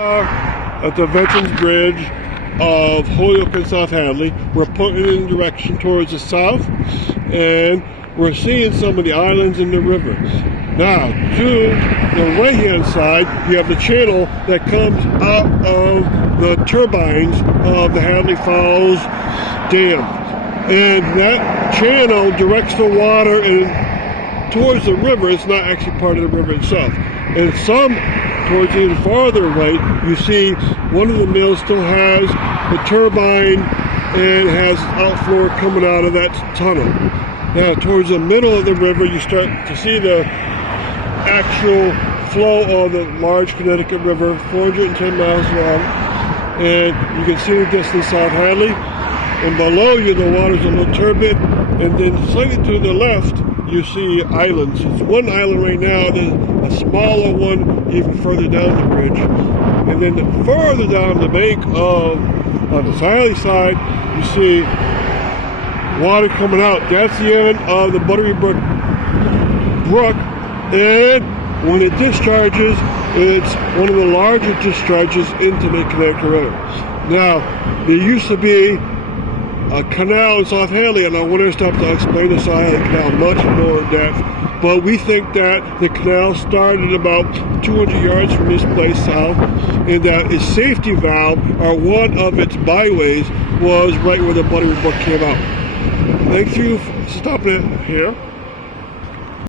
are at the Veterans Bridge of Holyoke and South Hadley. We're pointing in direction towards the south, and we're seeing some of the islands in the river. Now, to the right-hand side, you have the channel that comes out of the turbines of the Hadley Falls Dam. And that channel directs the water towards the river. It's not actually part of the river itself. And some, towards the farther right, you see one of the mills still has the turbine and has outflow coming out of that tunnel. Now, towards the middle of the river, you start to see the actual flow of the large Connecticut River, 410 miles long. And you can see the distance South Hadley. And below you, the water's a little turbid. And then slightly to the left, you see islands. It's one island right now, there's a smaller one even further down the bridge. And then further down the bank on the Southerly side, you see water coming out. That's the end of the Buttery Brook. And when it discharges, it's one of the larger discharges into the Connecticut River. Now, there used to be a canal in South Hadley, and I want to stop to explain the South Hadley Canal much more in depth. But we think that the canal started about 200 yards from this place south, and that its safety valve, or one of its byways, was right where the Buttery Brook came out. Thank you for stopping here.